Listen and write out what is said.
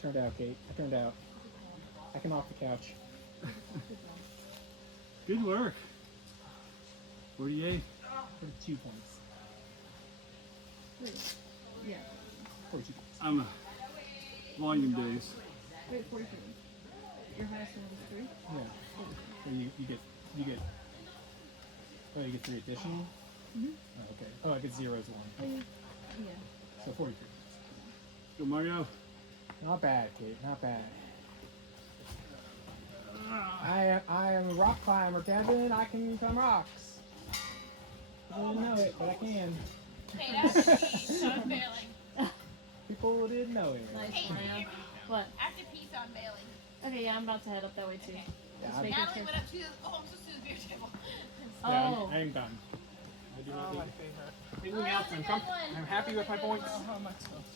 turned out, Kate. I turned out. I came off the couch. Good work. 48. 42 points. Wait. Yeah. 42 points. I'm a volume days. Wait, 43. Your highest one was 3? Yeah. So you get. Oh, you get 3 additional. Mm-hmm. Oh, okay. Oh, I get 0 as 1. Yeah. So 43. Go Mario. Not bad, Kate. Not bad. I am a rock climber, Kevin. I can climb rocks. I didn't know it, but I can. Hey, after peace, I'm bailing. People didn't know it. Nice, Hey, Mario. can you hear me? What? After peace, I'm bailing. Okay, yeah, I'm about to head up that way too. Okay. Yeah, Just I'm, making Natalie sure. went up to the, I'm supposed to the beer table. Oh. I'm done. I do not need my favorite. anything else. That's a good one. I'm happy with my points. Oh, how much else?